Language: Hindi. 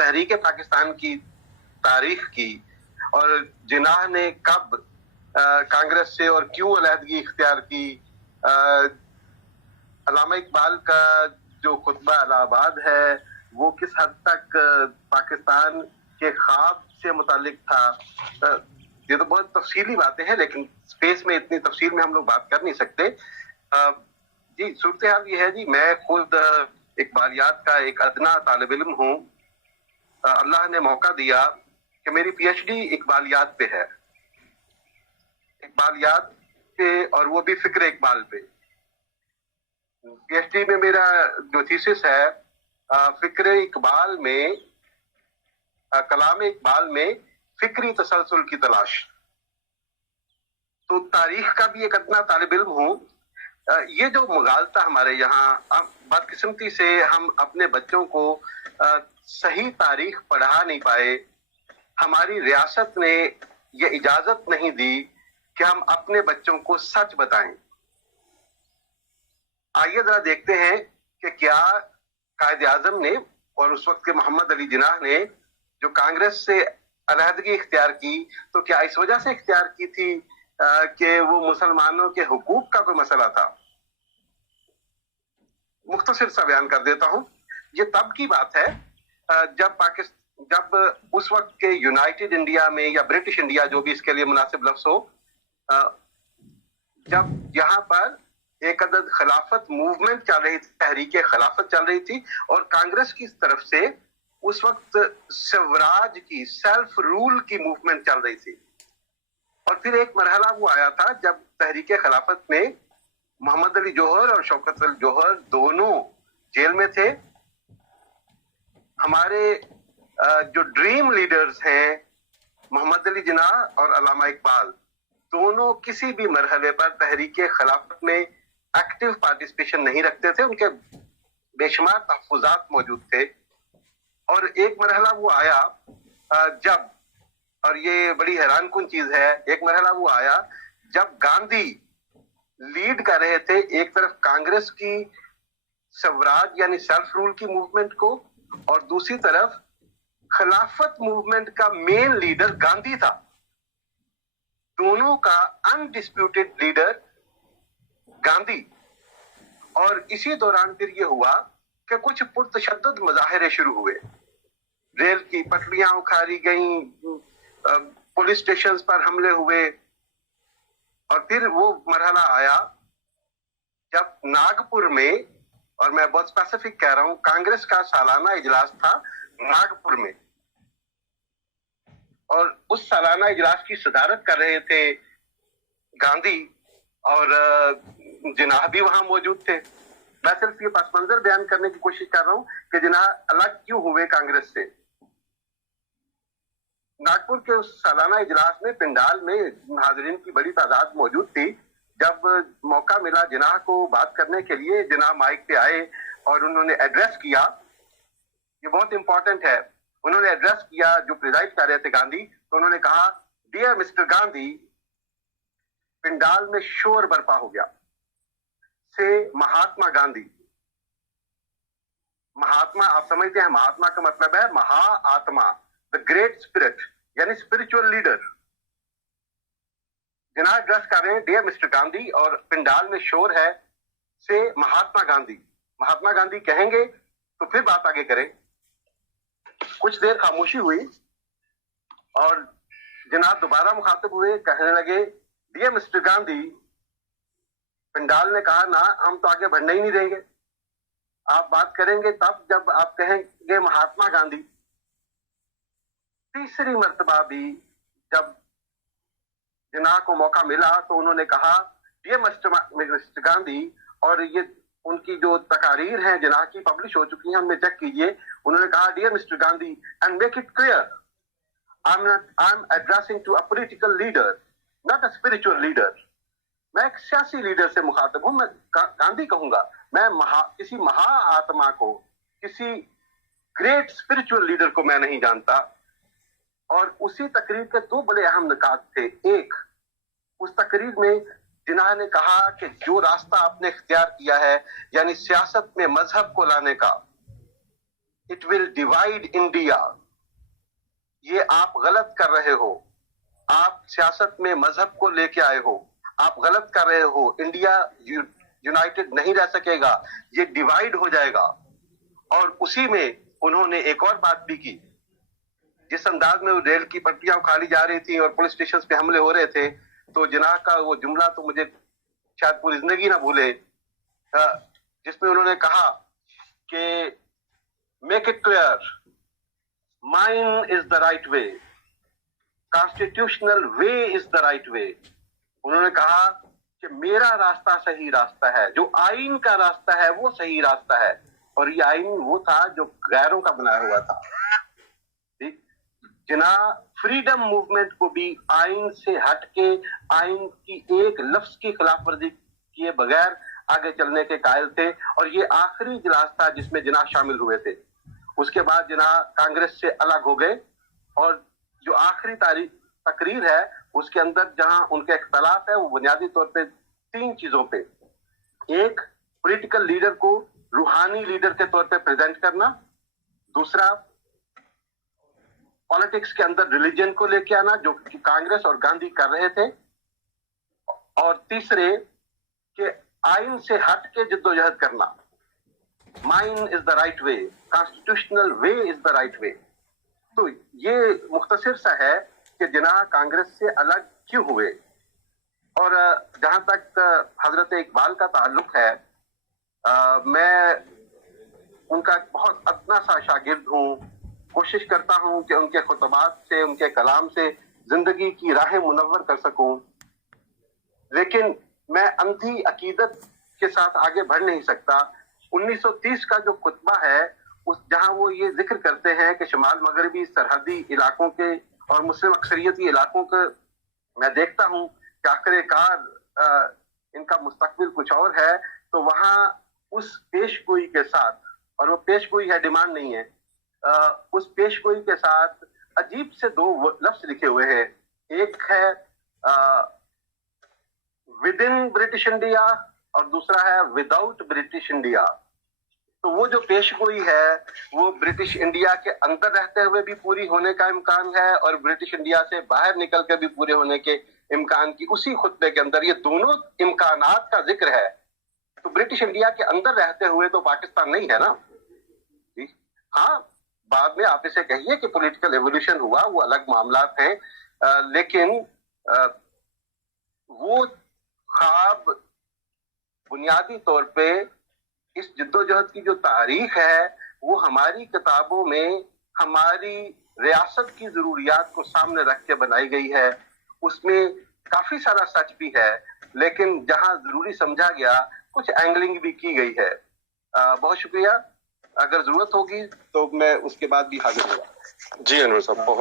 तहरीक पाकिस्तान की तारीख की और जिन्नाह ने कब कांग्रेस से और क्यों अलहदगी इख्तियार की, अल्लामा इकबाल का जो खुतबा इलाहाबाद है वो किस हद तक पाकिस्तान के ख्वाब से मुतालिक था। ये तो बहुत तफसीली बातें हैं, लेकिन स्पेस में इतनी तफसील में हम लोग बात कर नहीं सकते। जी, सूरत हाल ये है जी, मैं खुद इकबालियात का एक अदना तालिब इल्म हूँ। अल्लाह ने मौका दिया कि मेरी पीएचडी इकबालियात पे है, इकबालियात पे, और वो भी फिक्र इकबाल पे। पीएचडी में मेरा जो थीसिस है फिक्र इकबाल में, कलाम इकबाल में फिक्री तसलसल की तलाश। तो तारीख का भी एक अदना तालिब इल्म हूँ। ये जो मुगालता हमारे यहाँ, बदकिस्मती से हम अपने बच्चों को सही तारीख पढ़ा नहीं पाए। हमारी रियासत ने ये इजाजत नहीं दी कि हम अपने बच्चों को सच बताएं। आइए जरा देखते हैं कि क्या कायद आजम ने और उस वक्त के मोहम्मद अली जिन्नाह ने जो कांग्रेस से अलहदगी इख्तियार की, तो क्या इस वजह से इख्तियार की थी कि वो मुसलमानों के हुकूक का कोई मसला था। मुख्तसर सा बयान कर देता हूं। ये तब की बात है जब उस वक्त के यूनाइटेड इंडिया में या ब्रिटिश इंडिया, जो भी इसके लिए मुनासिब लफ्ज हो, जब यहाँ पर एक अदद खिलाफत मूवमेंट चल रही थी, तहरीक खिलाफत चल रही थी, और कांग्रेस की तरफ से उस वक्त स्वराज की, सेल्फ रूल की मूवमेंट चल रही थी। और फिर एक मरहला वो आया था जब तहरीक खिलाफत में मोहम्मद अली जौहर और शौकत अली जौहर दोनों जेल में थे। हमारे जो ड्रीम लीडर्स हैं मोहम्मद अली जिन्नाह और अल्लामा इकबाल, दोनों किसी भी मरहले पर तहरीक खिलाफत में एक्टिव पार्टिसिपेशन नहीं रखते थे। उनके बेशुमार तहफ़्फ़ुज़ात मौजूद थे। और एक मरहला वो आया जब, और ये बड़ी हैरानकुन चीज है, एक मरहला वो आया जब गांधी लीड कर रहे थे एक तरफ कांग्रेस की स्वराज यानी सेल्फ रूल की मूवमेंट को, और दूसरी तरफ खिलाफत मूवमेंट का मेन लीडर गांधी था। दोनों का अनडिस्प्यूटेड लीडर गांधी। और इसी दौरान फिर ये हुआ कि कुछ पुरतशद्दुद मुजाहिरे शुरू हुए, रेल की पटरियां उखाड़ी गईं, पुलिस स्टेशन पर हमले हुए। और फिर वो मरहला आया जब नागपुर में, और मैं बहुत स्पेसिफिक कह रहा हूं, कांग्रेस का सालाना इजलास था नागपुर में, और उस सालाना इजलास की सदारत कर रहे थे गांधी, और जिन्नाह भी वहां मौजूद थे। मैं सिर्फ ये पस मंजर बयान करने की कोशिश कर रहा हूं कि जिन्नाह अलग क्यों हुए कांग्रेस से। नागपुर के उस सालाना इजलास में पिंडाल में हाजिरीन की बड़ी तादाद मौजूद थी। जब मौका मिला जिन्नाह को बात करने के लिए, जिन्नाह माइक पे आए और उन्होंने एड्रेस किया। ये बहुत इंपॉर्टेंट है। उन्होंने एड्रेस किया, जो प्रिजाइड कर रहे थे गांधी, तो उन्होंने कहा, डियर मिस्टर गांधी, पिंडाल में शोर बर्पा हो गया से महात्मा गांधी। महात्मा आप समझते हैं, महात्मा का मतलब है महा आत्मा, द ग्रेट स्पिरिट, यानी स्पिरिचुअल लीडर। जिन्नाह एड्रेस कर रहे हैं डियर मिस्टर गांधी, और पिंडाल में शोर है से महात्मा गांधी। महात्मा गांधी कहेंगे तो फिर बात आगे करें। कुछ देर खामोशी हुई और जिन्नाह दोबारा मुखातिब हुए, कहने लगे, डियर मिस्टर गांधी। पिंडाल ने कहा, ना, हम तो आगे बढ़ने ही नहीं देंगे। आप बात करेंगे तब जब आप कहेंगे महात्मा गांधी। तीसरी मर्तबा भी जब जिन्नाह को मौका मिला तो उन्होंने कहा, डियर मिस्टर गांधी, और ये उनकी जो तकारीर हैं जिन्नाह की पब्लिश हो चुकी हैं, हमने चेक कीजिए। उन्होंने कहा, dear Mister Gandhi, and make it clear, I am addressing to a political leader, not a spiritual leader. मैं एक सियासी लीडर से मुखातिब हूं, मैं गांधी कहूंगा। मैं किसी महा आत्मा को, किसी ग्रेट स्पिरिचुअल लीडर को मैं नहीं जानता। और उसी तकरीर के दो बड़े अहम निकात थे। एक, उस तकरीर में जिन्नाह ने कहा कि जो रास्ता आपने इख्तियार किया है, यानी सियासत में मजहब को लाने का, इट विल डिवाइड इंडिया। ये आप गलत कर रहे हो। आप सियासत में मजहब को लेके आए हो, आप गलत कर रहे हो। इंडिया यूनाइटेड नहीं रह सकेगा, ये डिवाइड हो जाएगा। और उसी में उन्होंने एक और बात भी की, जिस अंदाज में वो रेल की पटरियां उखाड़ी जा रही थी और पुलिस स्टेशन पे हमले हो रहे थे, तो जिन्ना का वो जुमला तो मुझे शायद पूरी जिंदगी ना भूले, जिसमें उन्होंने कहा कि make it clear, mine is the right way, constitutional way is the right way. उन्होंने कहा कि मेरा रास्ता सही रास्ता है, जो आइन का रास्ता है वो सही रास्ता है। और ये आइन वो था जो गैरों का बनाया हुआ था। जिन्ना फ्रीडम मूवमेंट को भी आइन से हटके, आइन की एक लफ्ज की खिलाफवर्जी किए बगैर आगे चलने के कायल थे। और ये आखिरी इजलास था जिसमें जिन्ना शामिल हुए थे। उसके बाद जिन्ना कांग्रेस से अलग हो गए और जो आखिरी तकरीर है उसके अंदर जहां उनके इख्तलाफ है वो बुनियादी तौर पे 3 चीजों पे। एक, पॉलिटिकल लीडर को रूहानी लीडर के तौर पे प्रेजेंट करना। दूसरा, पॉलिटिक्स के अंदर रिलीजन को लेके आना, जो कि कांग्रेस और गांधी कर रहे थे। और तीसरे, कि आइन से हट के जिद्दोजहद करना। Mine is the right way, constitutional way is the right way. तो ये मुख्तसर सा है कि जिन्ना कांग्रेस से अलग क्यों हुए। और जहां तक हजरत इकबाल का ताल्लुक है, मैं उनका बहुत अदना सा शागिर्द हूँ। कोशिश करता हूँ कि उनके खुतबात से, उनके कलाम से जिंदगी की राहें मुनव्वर कर सकूं। लेकिन मैं अंधी अकीदत के साथ आगे बढ़ नहीं सकता। 1930 का जो खुतबा है, उस जहां वो ये जिक्र करते हैं कि शुमाल मगरबी सरहदी इलाकों के और मुस्लिम अक्सरियती इलाकों के मैं देखता हूं कि आखिरकार इनका मुस्तकबिल कुछ और है। तो वहां उस पेशगोई के साथ, और वो पेशगोई है, डिमांड नहीं है, उस पेशगोई के साथ अजीब से 2 लफ्ज लिखे हुए हैं। एक है विद इन ब्रिटिश इंडिया और दूसरा है विदाउट ब्रिटिश इंडिया। तो वो जो पेशगोई है वो ब्रिटिश इंडिया के अंदर रहते हुए भी पूरी होने का इम्कान है और ब्रिटिश इंडिया से बाहर निकल कर भी पूरे होने के इम्कान की उसी खुतबे के अंदर ये दोनों इम्कानात का जिक्र है। तो ब्रिटिश इंडिया के अंदर रहते हुए तो पाकिस्तान नहीं है ना। हाँ, बाद में आप इसे कहिए कि पॉलिटिकल एवोल्यूशन हुआ, वो अलग मामला हैं, लेकिन वो ख्वाब बुनियादी तौर पे इस जिद्दोजहद की जो तारीख है वो हमारी किताबों में हमारी रियासत की जरूरियात को सामने रख के बनाई गई है। उसमें काफी सारा सच भी है, लेकिन जहां जरूरी समझा गया कुछ एंगलिंग भी की गई है। बहुत शुक्रिया। अगर जरूरत होगी तो मैं उसके बाद भी हाजिर होगा। जी अनवर साहब।